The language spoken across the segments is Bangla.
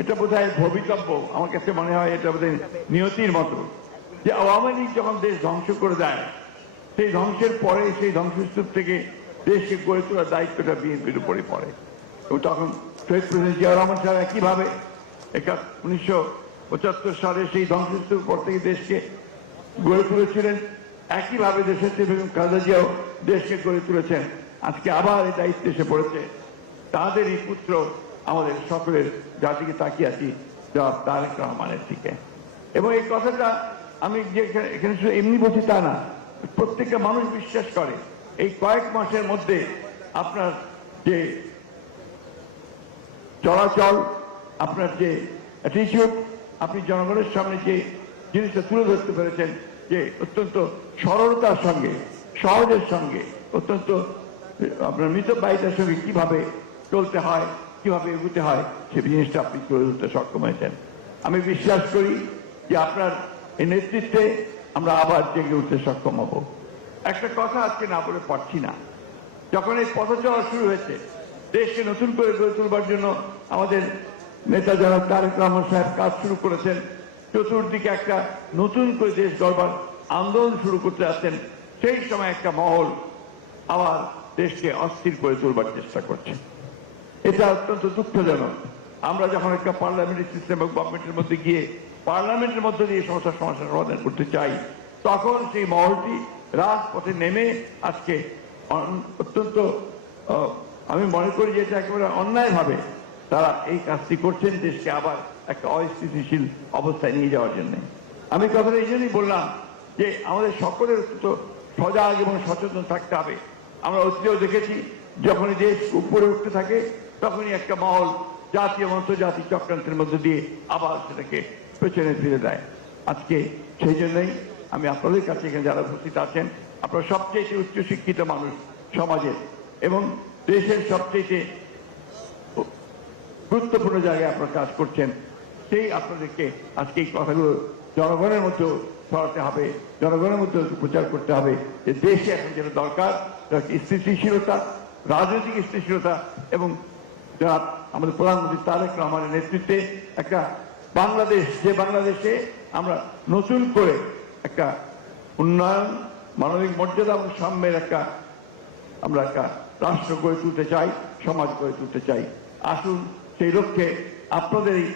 এটা বোধহয় ভবিতব্য, আমার কাছে মনে হয় এটা বোধহয় নিয়তির মতো, যে আওয়ামী লীগ যখন দেশ ধ্বংস করে দেয়, সেই ধ্বংসের পরে সেই ধ্বংসস্তূপ থেকে দেশকে গড়ে তোলার দায়িত্বটা বিএনপির উপরে পড়ে। এবং তখন শহীদ প্রেসিডেন্ট জিয়া রহমান সাহেব একইভাবে 1975 সালে সেই ধ্বংসস্তূপের পর থেকে দেশকে গড়ে তুলেছিলেন। একইভাবে দেশের বেগম খালেদা জিয়াও দেশকে গড়ে তুলেছেন। আজকে আবার এই দায়িত্ব এসে পড়েছে তাদেরই পুত্র আমাদের সকলের জাতিকে তাকিয়ে আছি জনাব তারেক রহমানের দিকে। এবং এই কথাটা আমি যে এখানে শুধু এমনি বলছি তা না, প্রত্যেকটা মানুষ বিশ্বাস করে এই কয়েক মাসের মধ্যে আপনার যে চলাচল, আপনার যে অ্যাটিটিউড, আপনি জনগণের সামনে যে জিনিসটা তুলে ধরতে পেরেছেন, যে অত্যন্ত সরলতার সঙ্গে, সহজের সঙ্গে, অত্যন্ত আপনার মিতব্যয়িতার সঙ্গে কিভাবে চলতে হয়, কিভাবে এগোতে হয়, সে জিনিসটা আপনি তুলে ধরতে সক্ষম হয়েছেন। আমি বিশ্বাস করি যে আপনার এই নেতৃত্বে আমরা আবার জেগে উঠতে সক্ষম হব। একটা কথা আজকে না বলে পারছি না, যখন এই পথ চলা শুরু হয়েছে, দেশকে নতুন করে গড়ে তুলবার জন্য আমাদের নেতা জনাব তারেক রহমান সাহেব কাজ শুরু করেছেন। চতুর্দিকে একটা নতুন করে দেশ গড়বার আন্দোলন শুরু করতে যাচ্ছেন। সেই সময় একটা মহল আবার দেশকে অস্থির করে তুলবার চেষ্টা করছে। এটা অত্যন্ত দুঃখজনক। আমরা যখন একটা পার্লামেন্টারি সিস্টেম এবং গভর্নমেন্টের মধ্যে গিয়ে পার্লামেন্টের মধ্যে দিয়ে সমস্যার সমাধান করতে চাই, তখন সেই মহলটি রাজপথে নেমে আজকে অত্যন্ত আমি মনে করি যে এটা একেবারে অন্যায়ভাবে তারা এই কাজটি করছেন, দেশকে আবার একটা অস্থিতিশীল অবস্থায় নিয়ে যাওয়ার জন্য। আমি কথাটা এই জন্যই বললাম যে আমাদের সকলের অত্যন্ত সজাগ এবং সচেতন থাকতে হবে। আমরা অতীতেও দেখেছি যখনই দেশ উপরে উঠতে থাকে তখনই একটা মহল জাতীয় এবং আন্তর্জাতিক চক্রান্তের মধ্যে দিয়ে আবার সেটাকে পেছনে ফিরে দেয়। আজকে সেই জন্যই আমি আপনাদের কাছে এখানে যারা উপস্থিত আছেন, আপনারা সবচেয়ে উচ্চশিক্ষিত মানুষ সমাজের এবং দেশের সবচেয়ে গুরুত্বপূর্ণ জায়গায় আপনারা কাজ করছেন, সেই আপনাদেরকে আজকে এই কথাগুলো জনগণের মধ্যে ছড়াতে হবে, জনগণের মধ্যে প্রচার করতে হবে যে দেশে এখন যেটা দরকার স্থিতিশীলতা, রাজনৈতিক স্থিতিশীলতা এবং আমাদের প্রধানমন্ত্রী তারেক রহমানের নেতৃত্বে একটা বাংলাদেশ, যে বাংলাদেশে আমরা নতুন করে একটা উন্নয়ন, মানবিক মর্যাদা এবং সাম্যের আমরা একটা রাষ্ট্র গড়ে তুলতে চাই, সমাজ গড়ে তুলতে চাই। আসুন সেই লক্ষ্যে আপনাদের এই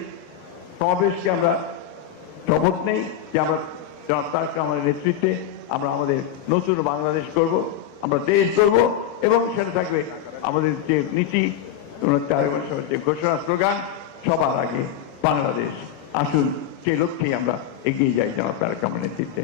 সমাবেশকে আমরা শপথ নেই যে আমরা জনাব তারেক রহমানের নেতৃত্বে আমরা আমাদের নতুন বাংলাদেশ করব, আমরা দেশ করব এবং সেটা থাকবে আমাদের যে নীতি, যে ঘোষণা, স্লোগান, সবার আগে বাংলাদেশ। আসুন সেই লক্ষ্যেই আমরা এগিয়ে যাই জনাব তারেক রহমানের নেতৃত্বে।